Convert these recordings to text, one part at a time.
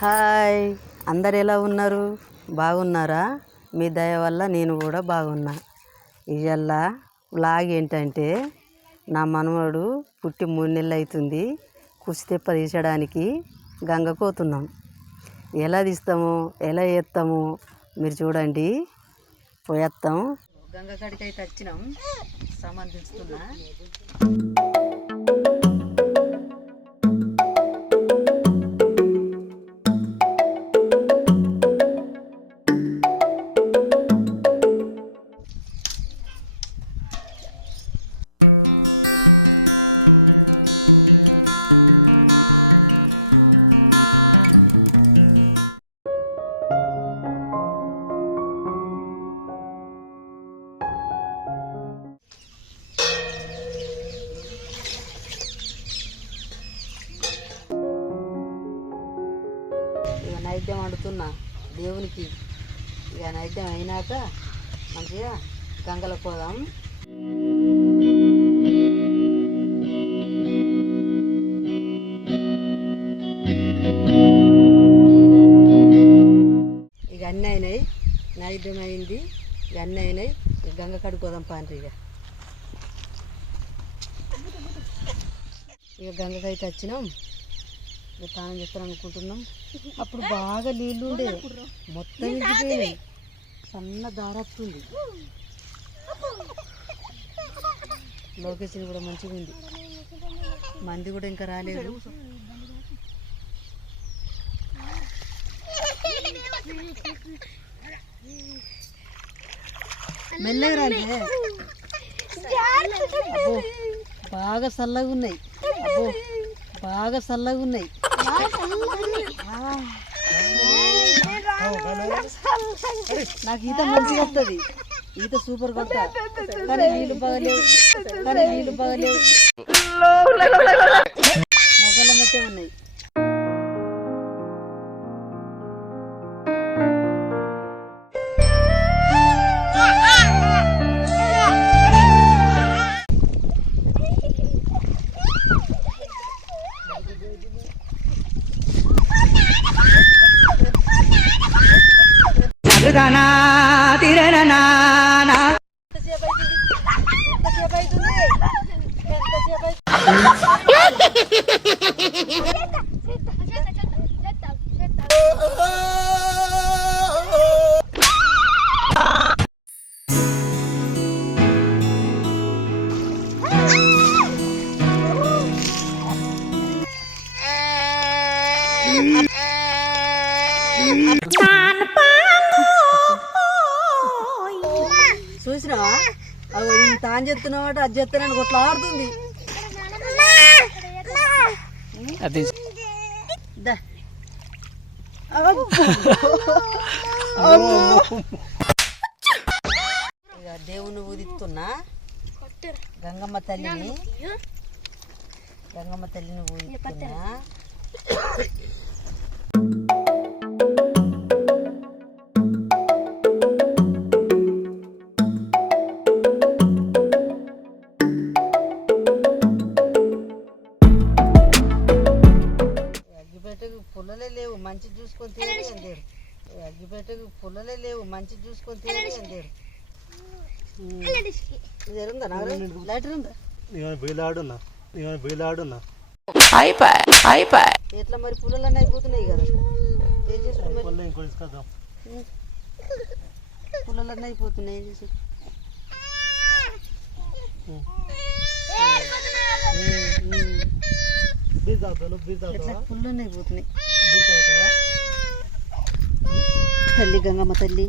Hi, అందరు ఎలా ఉన్నారు? బాగున్నారా? మీ దయ వల్ల నేను కూడా బాగున్నా. ఇవాళ వ్లాగ్ ఏంటంటే, నా మనవడు పుట్టి 3 నెలలు అవుతుంది. కుస్తెప్ప తీసడానికి గంగకు పోతున్నాం. ఎలా తీస్తాము, ఎలా చేస్తాము మీరు చూడండి. పోయేస్తాం. గంగ కాడికి అయితే వచ్చినాం. సామాన్ తెచ్చుతున్నా. నైవేద్యం వండుతున్నా దేవునికి. ఇక నైవేద్యం అయినాక మంచిగా గంగలో పోదాం. ఇక అన్నీ అయినాయి, నైవేద్యం అయింది, ఇక అన్నీ అయినాయి. ఇక గంగ కాడికి పోదాం పాండ్రి. ఇక గంగకైతే వచ్చినాం. స్నానం చేస్తాను అనుకుంటున్నాం. అప్పుడు బాగా నీళ్ళు ఉండే, మొత్తం ఇంటిపోయినాయి. సన్న దారత్తుంది. లొకేషన్ కూడా మంచిగా ఉంది. మంది కూడా ఇంకా రాలేదు. మెల్లగా రాలే. అబ్బో బాగా చల్లగా ఉన్నాయి. అబ్బో బాగా చల్లగా ఉన్నాయి. నాకు ఈత మంచిగా వస్తుంది. ఈత సూపర్ కొడతా. కానీ నీళ్ళు బాగలేవు, మొగల మట్టే ఉన్నాయి. చూసినావా? అవి తాను చెప్తున్నావాట, అది చెప్తానని కొట్లా ఆడుతుంది. ఇక దేవుని ఊదిస్తున్నా. గంగమ్మ తల్లిని ఊదిస్తున్నా. పుల్లలే లేవు, మంచి చూసుకొని తీరు. అగ్గిపెట్టకు పుల్లలే లేవు, మంచి చూసుకొని తీరు. ఎట్లా మరి పుల్లలన్నీ అయిపోతున్నాయి కదా. ఏం చేసుకుంటాం? పుల్లలన్నీ అయిపోతున్నాయి. ఏం చేసి పుల్లన్నీ అయిపోతున్నాయి. తల్లి గంగమ్మ తల్లి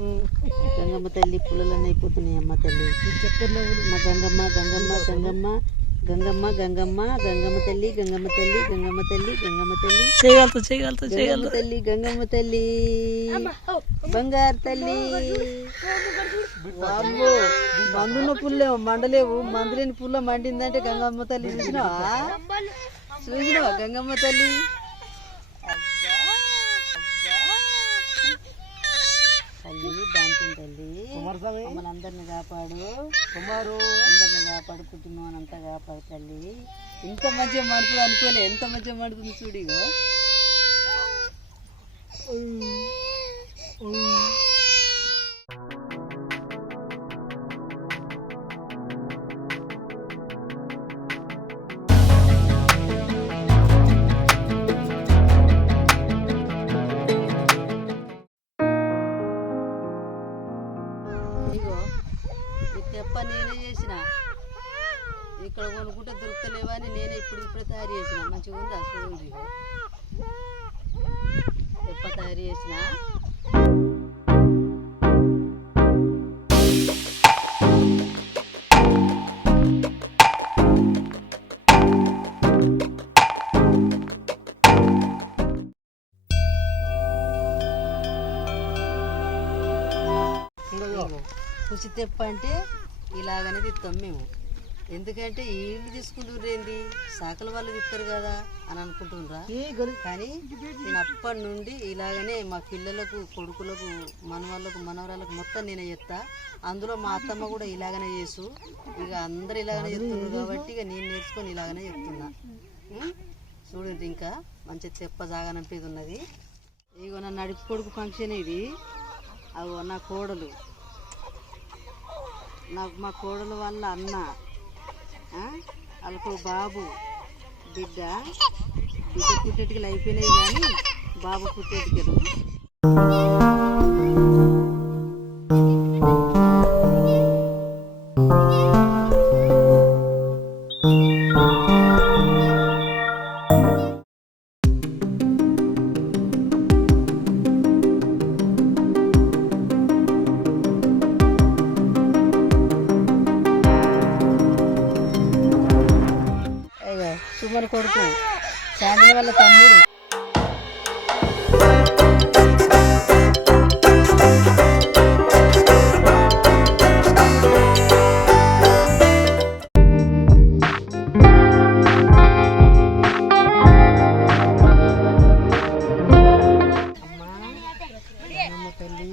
పుల్లలన్నీ అయిపోతున్నాయి. అమ్మ తల్లి మా గంగమ్మ గంగమ్మ గంగమ్మ గంగమ్మ గంగమ్మ గంగమ్మ తల్లి గంగమ్మ తల్లి గంగమ్మ తల్లి గంగమ్మ తల్లి చేయగలుగుతా తల్లి గంగమ్మ తల్లి బంగారు తల్లి. మందున్న పుల్లేమో మండలేవు, మందులేని పుల్ల మండిందంటే గంగమ్మ తల్లి. చూసినావా గంగమ్మ తల్లి? తల్లి దాంట్లో తల్లి మమ్మల్ని అందరిని కాపాడు, అందరిని కాపాడు, కుటుంబం అంతా కాపాడు తల్లి. ఇంత మంచిగా మండుతుంది అనుకోలే, ఎంత మంచిగా మండుతుంది చూడు. ఇగో ఇగో ఈ తెప్ప నేనే చేసిన. ఇక్కడ కొనుక్కుంటే దొరుకుతలేవా అని నేనే ఇప్పుడే తయారు చేసిన. మంచిగా ఉంది అసలు ఉంది. తెప్ప తయారు చేసిన. కుసి తెప్ప అంటే ఇలాగనే తిస్తాం మేము. ఎందుకంటే వీళ్ళు తీసుకుంటుండ్రేంది, సాకల వాళ్ళు తిస్తారు కదా అని అనుకుంటుండ్రా. కానీ నేను అప్పటి నుండి ఇలాగనే మా పిల్లలకు, కొడుకులకు, మనవాళ్ళకు, మనవరాలకు మొత్తం నేనే చేస్తా. అందులో మా అత్తమ్మ కూడా ఇలాగనే చేసు. ఇక అందరు ఇలాగనే చెప్తున్నారు కాబట్టి ఇక నేను నేర్చుకొని ఇలాగనే చెప్తున్నా. చూడండి ఇంకా మంచి తెప్ప జాగనంపేది ఉన్నది. ఇగో నా నడిపి కొడుకు ఫంక్షన్ ఇది. అగో నా కోడలు, నాకు మా కోడలు వాళ్ళ అన్న, వాళ్ళకు బాబు, బిడ్డ పుట్టేటికలు అయిపోయినాయి కానీ బాబు పుట్టేటికలు. సుమన్ కొడుకు, చాందిని వాళ్ళ తమ్ముడు. గంగమ్మ తల్లి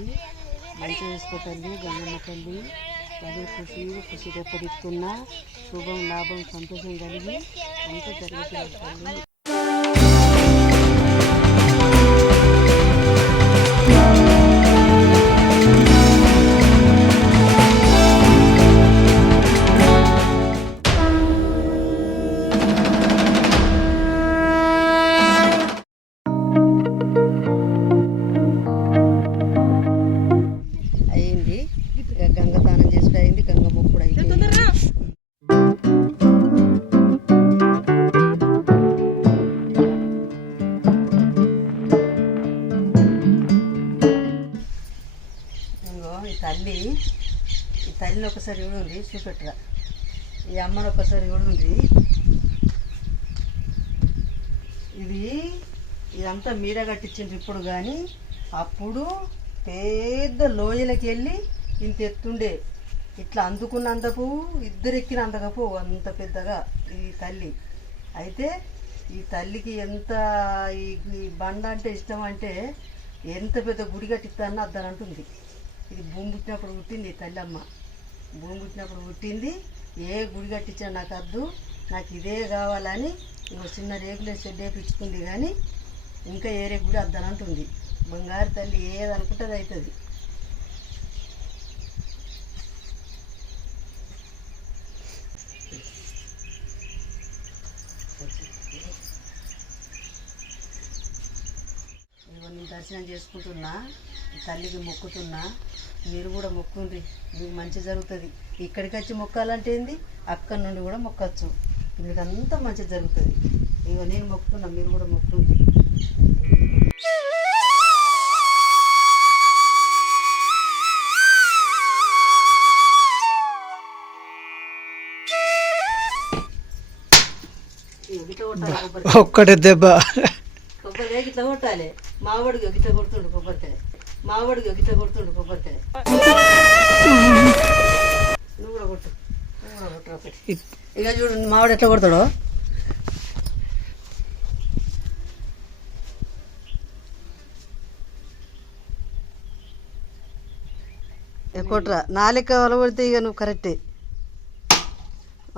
మంచిగా చేసుకో తల్లి. గంగమ్మ తల్లి అదే ఖుషి తెప్పదిస్తున్నా. శుభం, లాభం, సంతోషం కలిగి అంతా జరుగుతుంది తల్లి. అయింది గంగ స్నానం చేసుడు అయింది. గంగ మొక్కుడు అయింది. ఈ తల్లిని ఒకసారి కూడా ఉంది చూపెట్టరా. ఈ అమ్మని ఒకసారి కూడా ఉంది. ఇదంతా మీరే కట్టించిండ్రు ఇప్పుడు, కానీ అప్పుడు పెద్ద లోయలకి వెళ్ళి ఇంత ఎత్తుండే. ఇట్లా అందుకున్నంత పువ్వు ఇద్దరు ఎక్కిన అందకపో అంత పెద్దగా ఈ తల్లి. అయితే ఈ తల్లికి ఎంత ఈ బండ అంటే ఇష్టం అంటే ఎంత పెద్ద గుడి కట్టిస్తానో అద్దని అంటుంది. ఇది భూమి పుట్టినప్పుడు పుట్టింది ఈ తల్లి అమ్మ. భూమి పుట్టినప్పుడు పుట్టింది. ఏ గుడి కట్టించా నాకు వద్దు, నాకు ఇదే కావాలని ఇంకో చిన్న రేగులే షెడ్ వేయించుకుంది. కానీ ఇంకా ఏరే గుడి అద్దని అంటుంది. బంగారు తల్లి ఏది అనుకుంటుంది అవుతుంది. నేను దర్శనం చేసుకుంటున్నా, తల్లికి మొక్కుతున్నా. మీరు కూడా మొక్కుండ్రి, మీకు మంచి జరుగుతుంది. ఇక్కడికి వచ్చి మొక్కాలంటే ఏంది, అక్కడి నుండి కూడా మొక్కచ్చు. మీకు అంతా మంచి జరుగుతుంది. ఇక నేను మొక్కుతున్నా, మీరు కూడా మొక్కుండ్రి. ఒక్కటే దెబ్బ కొబ్బరికాయ గిట్లా కొట్టాలి. మావాడికి గిట్లా కొడుతుండు కొబ్బరికాయ. మావాడికి గిట్లా కొడుతుండు కొబ్బరికాయ. నువ్వు కూడా కొట్టు, నువ్వు కూడా కొట్టు ఒకటి. ఇక చూడు మావాడు ఎట్లా కొడతాడో. కొట్రా, నాలుక వలబడితే ఇక నువ్వు కరెక్టే.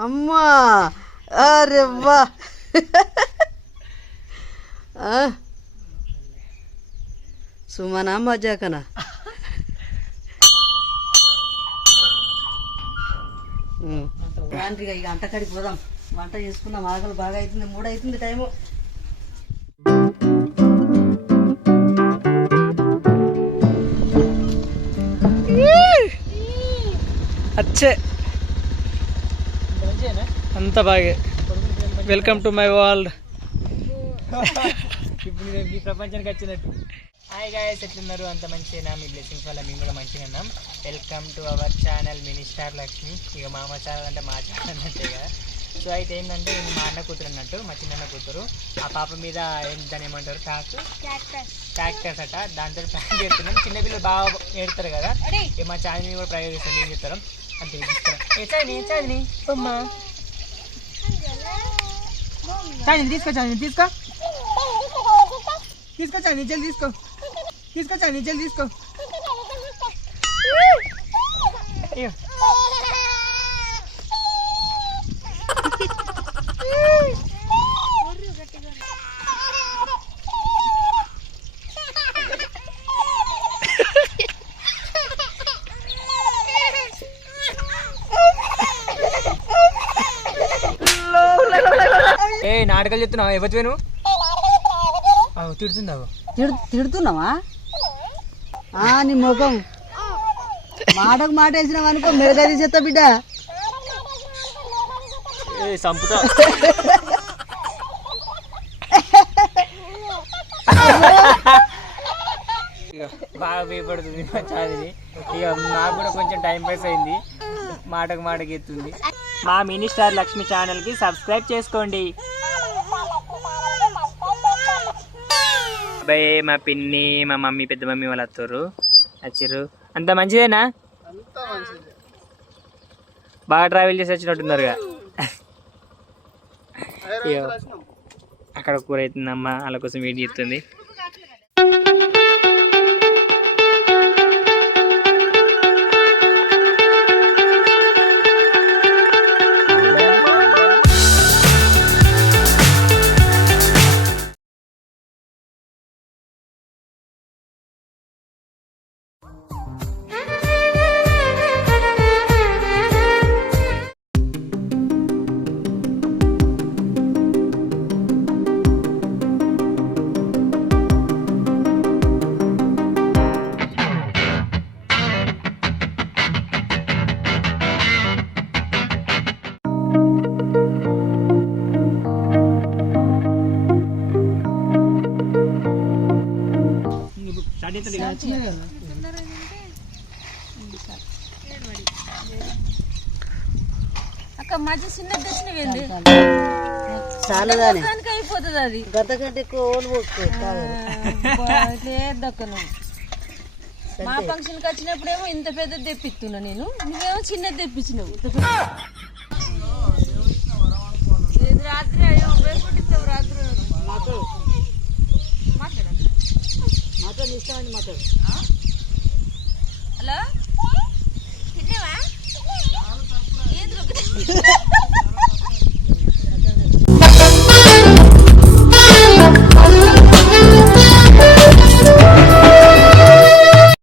అమ్మా అరే వా సుమనా మజాకనా ఇక అంట కడికి పోదాం వంట చేసుకున్నాం ఆకలి బాగా అవుతుంది 3 అవుతుంది టైము అచ్చే అంత బాగా వెల్కమ్ టు మై వరల్డ్ ఇప్పుడు ఈ ప్రపంచానికి వచ్చినట్టు హాయ్ గాయస్ ఎట్లున్నారు అంత మంచిగా మీ బ్లెస్సింగ్స్ వల్ల మేము కూడా మంచిగా ఉన్నాం welcome to our channel mini star Lakshmi ఇక మా ఛానల్ అంటే మా ఛానల్ అన్నట్టే కదా సో అయితే ఏంటంటే ఇది మా అన్న కూతురు అన్నట్టు మా చిన్న కూతురు ఆ పాప మీద దాన్ని ఏమంటారు క్యాక్టర్స్ అట దాంతో ప్లాన్ చేస్తున్నాం చిన్నపిల్లలు బాగా ఏడుతారు కదా ఇక మా ఛానల్ కూడా ప్రయోగిస్తాం ఏం చెప్తారు అంతే చదివి అమ్మా చాని తీసుకో చాని జల్ది తీసుకో చాని జల్ది తీసుకో అయ్యో ఏ నాటకాలు చెప్తున్నావు ఎవరు తిడుతున్నావు తిడుతున్నావా నీ ముఖం మాటకు మాట వేసినావు అనుకో మెరుగా తీసేస్తా బిడ్డ సంపుతా బాగా భయపడుతుంది మా చాదిని ఇక నాకు కూడా కొంచెం టైం పాస్ అయింది మాటకు ఎత్తుంది మా మినీ స్టార్ లక్ష్మి ఛానల్కి సబ్స్క్రైబ్ చేసుకోండి అబ్బాయి మా పిన్ని మా మమ్మీ పెద్ద మమ్మీ వాళ్ళు వచ్చారు అంత మంచిదేనా బాగా ట్రావెల్ చేసి వచ్చినట్టున్నారుగా అక్కడ కూర అవుతుందమ్మా వాళ్ళ కోసం వెయిట్ చేస్తుంది అక్క మధ్య చిన్న తెచ్చినవేంది చాలా అయిపోతుంది అది గంట కంటే ఎక్కువ లేదక్కను మా ఫంక్షన్కి వచ్చినప్పుడేమో ఇంత పెద్దది తెప్పిస్తున్నా నేను నువ్వేమో చిన్నది తెప్పించినావు రాత్రి అయ్యో ఉపయోగపడిస్తావు రాత్రి మాట్లాడండి ఇస్తామండి మాట్లాడు హలో